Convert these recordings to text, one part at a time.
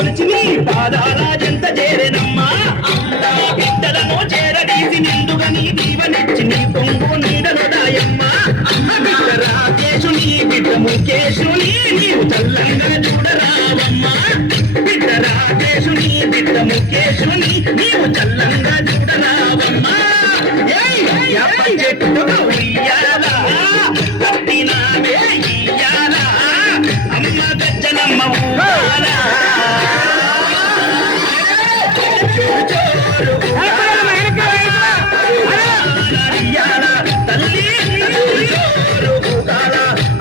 కొలిచి నీ పాదాల జంత చేరేనమ్మా బిడ్డలను చేరదీసి నిండుగా నీ దీవనిచ్చి నీ పొంగు నీడనుడాయమ్మా బిడ్డ రాకేశుని బిడ్డ ముఖేశుని నీవు చల్లంగా చూడరావమ్మా బిడ్డ రాకేశుని బిడ్డ ముఖేశుని నీవు చల్లంగా చూడరావమ్మా చెట్టుగా ఉయ్యాలా కట్టినామే ఇయ్యాలా అమ్మ గజ్జనమ్మ ఊరాలా తల్లి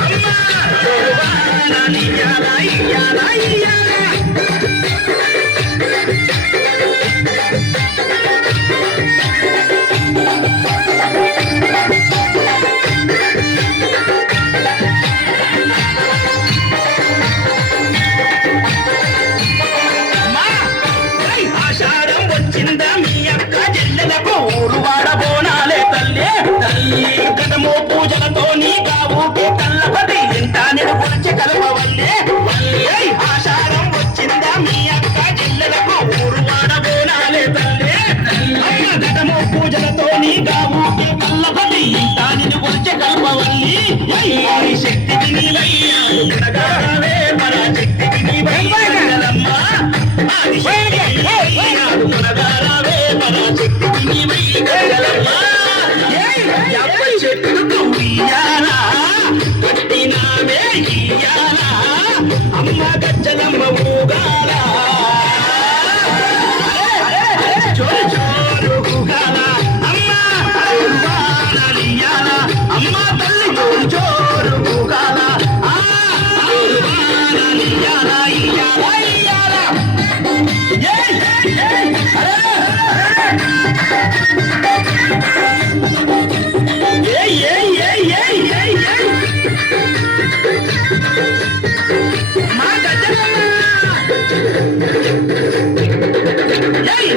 అమ్మ ఇయ్యాలా ఇయ్యాలా ఇయ్యాలా పూజలతో నీ కావుకే కళ్ళపతి ఇంత నిన్ను గురించి కలపవల్లే ఆషాఢం వచ్చిందా మీ అక్క చెల్లెలకు ఊరు వాడబోనాలే తల్లే ఘటము పూజలతో నీ కావుకే కళ్ళపతి ఇంత నిన్ను గురించి కలపవల్లి శక్తికి నీవయ్యావే మన శక్తికి నీవయ్యాలమ్మా మనగారావే మన శక్తికి నీవయ్యాలమ్మా చెట్టుకు ఇయ్యాలా కట్టినామే ఇయ్యాలా అమ్మ గజ్జలమ్మ ఊగాలా చోరు చోరు ఊగాలా అమ్మ ఇయ్యాలా అమ్మ తల్లి చోరు చోరు ఊగాలా ఇయ్యాలా ఇయ్యాలా ఇయ్యాలా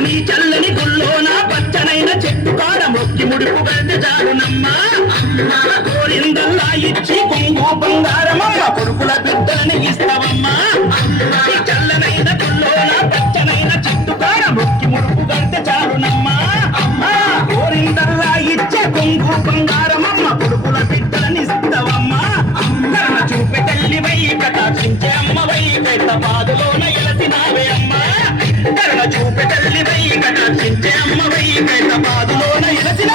నీ చల్లని గుల్లోన పచ్చనైన చెట్టు కాడ మొక్కి ముడుపు గడ్డి జారునమ్మా కోరిందల్లా ఇచ్చి కొంగు బంగారమమ్మ కొడుకుల బిడ్డలని ఇస్తావమ్మా నీ చల్లనైన గుల్లోన పచ్చనైన చెట్టు కాడ మొక్కి ముడుపు గడ్డి జారునమ్మా కోరిందల్లా ఇచ్చే కొంగు బంగారమమ్మ కొడుకుల బిడ్డలని ఇస్తావమ్మా కర్ణ చూపె తల్లివై కటాక్షించే అమ్మవై పెద్ద బాధలోన ఎలసినావే అమ్మా కర్ణ చూపె తల్లివై కటాక్షించే అమ్మవై పెద్ద బాధలోన ఎలసిన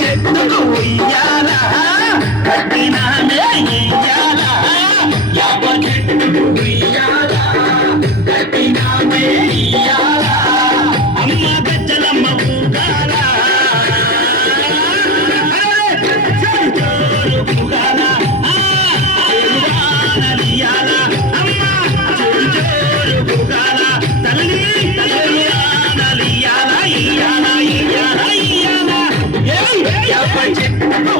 చెట్టుకు ఉయ్యాలా కట్టినామే ఇయ్యాలా యాప చెట్టుకు ఉయ్యాలా కట్టినామే ఇయ్యాలా అమ్మ గజ్జలమ్మ ఊగాలా చెట్టుకు